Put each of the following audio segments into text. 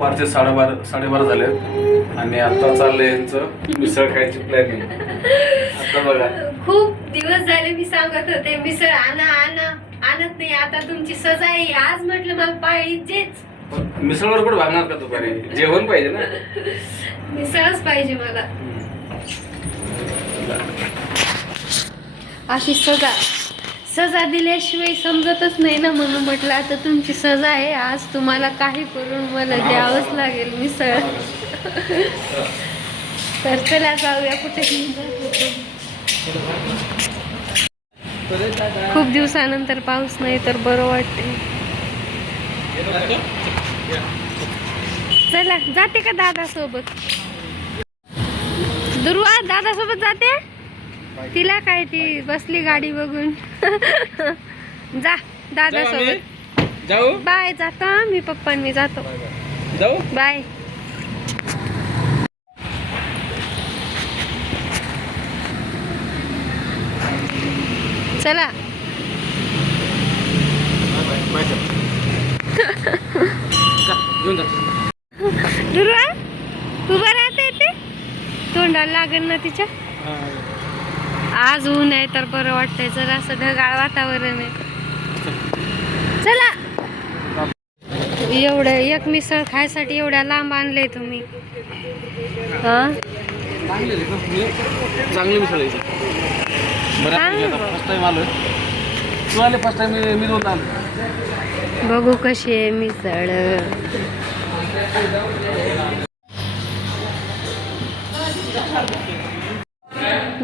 दुपारचे साडेबारा साडेबारा झाले आणि आता चाललंय यांचं मिसळ खायची प्लॅनिंग आता बघा. खूप दिवस झाले मी सांगत होते मिसळ आणा आणा. आणत नाही. आता तुमची सजाई आज म्हटलं मला पाहिजेच. मिसळवर पण भागणार का दुपारी? जेवण पाहिजे ना? मिसळच पाहिजे मला. अशी सजा. सजा दिल्याशिवाय समजतच नाही ना म्हणून म्हटलं आता तुमची सजा आहे आज तुम्हाला काही करून मला द्यावंच लागेल मिसळ. तर चला जाऊया कुठे. खूप दिवसानंतर पाऊस नाही तर बरं वाटते. चला जाते का दादा सोबत दुर्वा दादा सोबत जाते? तिला काय ती बसली गाडी बघून. जा दादा सोबत. जाऊ? बाय जातो मी पप्पा मी जातो. जाऊ? बाय. चला. घेऊन जा दुर्वा उभं राहते ते तोंडाला लागेल ना तिच्या? आज ऊन आहे तर बरं वाटतंय. जरा असं ढगाळ वातावरण आहे. चला. एवढं एक मिसळ खायसाठी एवढ्या लांब आणले तुम्ही. हा? चांगली मिसळ आहे चांगलं. फर्स्ट टाइम आलोय. तू आले फर्स्ट टाइम मी दोन आलो. बघू कशी आहे मिसळ.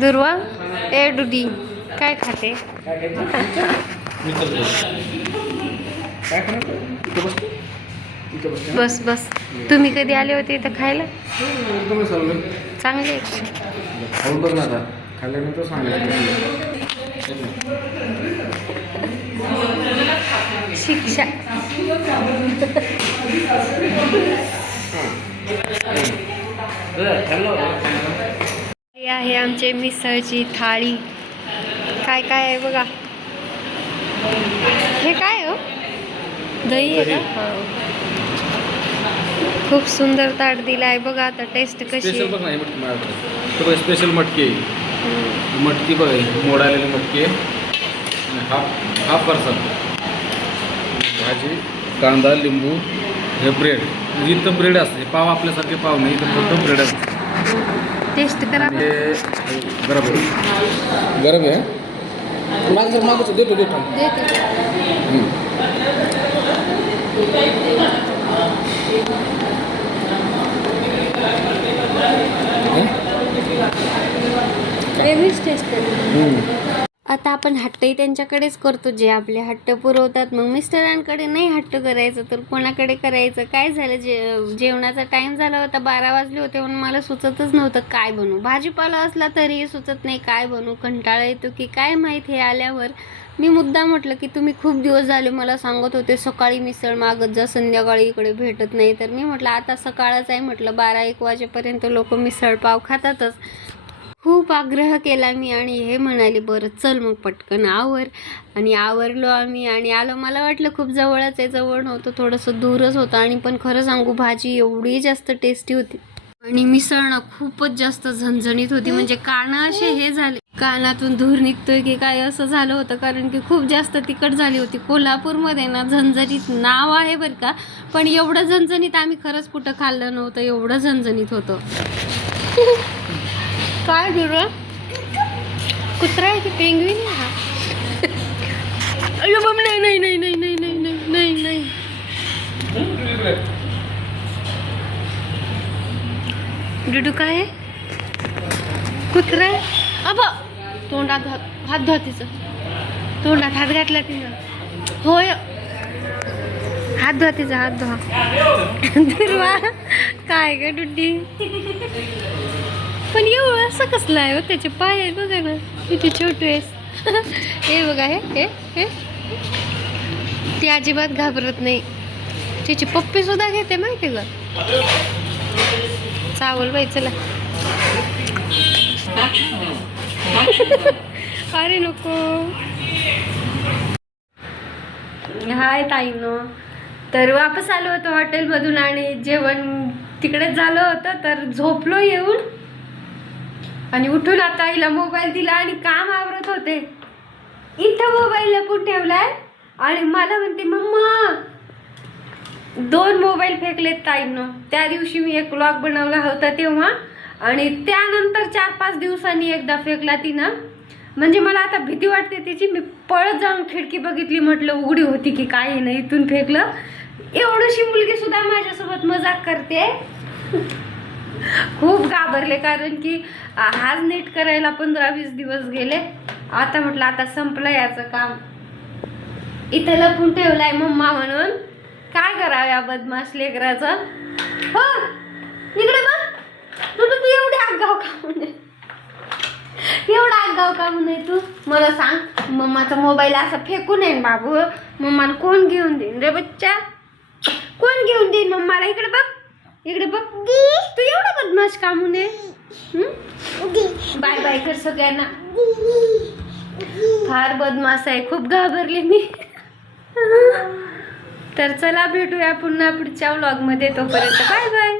दुर्वा? ए डुडी काय खाते? बस बस. तुम्ही कधी आले होते इथं खायला? चांगले आहे. खाऊन ही आहे आमचे मिसळची थाळी. काय काय आहे बघा. हे काय हो? दही आहे का? हा. खूप सुंदर ताट दिला आहे बघा. आता टेस्ट कशी स्पेशल आहे बघ ना हे मटकी माझ्याकडे स्पेशल मटकी आहे. मटकी बघ ही मोडालेली मटकी आहे. आणि हाफ हाफ पर्सन भाजी कांदा लिंबू हे ब्रेड. म्हणजे इथं ब्रेड असते. पाव आपल्यासारखे पाव नाही इथं फक्त ब्रेड असते. टेस्ट करा गरम आहे गरम आहे माग सर मागच देतो देतो वेगळीच टेस्ट करू आपण हट्टही त्यांच्याकडेच करतो जे आपले हट्ट पुरवतात. मग मिस्टरांकडे नाही हट्ट करायचं तर कोणाकडे करायचं? काय झालं? जे जेवणाचा टाइम झाला होता बारा वाजले होते म्हणून मला सुचतच नव्हतं काय बनवू? भाजीपाला असला तरीही सुचत नाही काय बनवू? कंटाळा येतो की काय माहीत? हे आल्यावर मी मुद्दा म्हटलं की तुम्ही खूप दिवस झाले मला सांगत होते सकाळी मिसळ मागत जा संध्याकाळी इकडे भेटत नाही. तर मी म्हटलं आता सकाळच आहे. म्हटलं बारा एक वाजेपर्यंत लोक मिसळ पाव खातातच. खूप आग्रह केला मी आणि हे म्हणाले बरं चल मग पटकन आवर. आणि आवरलो आम्ही आणि आलो. मला वाटलं खूप जवळच आहे जवळ नव्हतं थोडंसं दूरच होतं आणि पण खरं सांगू भाजी एवढी जास्त टेस्टी होती. आणि मिसळणं खूपच जास्त झणझणीत होती म्हणजे कानं असे हे झाले. कानातून धूर निघतोय की काय असं झालं होतं कारण की खूप जास्त तिखट झाली होती. कोल्हापूरमध्ये ना झणझणीत नाव आहे बरं का पण एवढं झणझणीत आम्ही खरंच कुठं खाल्लं नव्हतं एवढं झणझणीत होतं. काय दुर कुत्रा आहे की पेंगवी आहे हा? अयो बाब नाही नाही नाही नाही नाही नाही नाही नाही नाही. डुडू काय कुत्रा आहे? अब तोंडात हात हात धुवा तिचं. तोंडात हात घातला तिनं. होय. हात धुवा तिचा हात धुवा. दुर्वा काय ग डुड्डी? पण एवढं असं कसलं आहे हो, त्याचे पाय आहे बघा ना किती छोटे आहेस हे बघा हे हे हे. ती अजिबात घाबरत नाही. तिची पप्पी सुद्धा घेते माहिती का? चावल बाई चला. अरे नको. हाय ताईनो. तर वापस आलो होतो हॉटेलमधून आणि जेवण तिकडेच झालं होतं तर झोपलो येऊन. आणि उठून आता हिला मोबाईल दिला आणि काम आवरत होते. इथं मोबाईल कुठे ठेवलाय आणि मला म्हणते मम्मा दोन मोबाईल फेकलेत ताईनं. त्या दिवशी मी एक ब्लॉग बनवला होता तेव्हा आणि त्यानंतर चार पाच दिवसांनी एकदा फेकला तिनं. म्हणजे मला आता भीती वाटते तिची. मी पळत जाऊन खिडकी बघितली म्हटलं उघडी होती की काय नाही इथून फेकलं. एवढीशी मुलगी सुद्धा माझ्यासोबत मजाक करते. खूप घाबरले कारण की हाच नीट करायला पंधरा वीस दिवस गेले. आता म्हटलं आता संपलं याचं काम. इथं लपून ठेवलाय मम्मा म्हणून. काय करावं या बदमाश लेकराचं? हो इकडे बघ. तू तू एवढी आगाव का म्हणे? एवढा आगाव का म्हणे तू? मला सांग मम्माचा मोबाईल असा फेकून येईन बाबू. मम्माला कोण घेऊन देईन? रे बच्चा कोण घेऊन देईन मम्माला? इकडे बघ. इकडे बघ. तू एवढा बदमाश का मुने? बाय बाय कर सगळ्यांना. फार बदमाश आहे. खूप घाबरले मी. तर चला भेटूया पुन्हा पुढच्या व्लॉगमध्ये तोपर्यंत बाय बाय.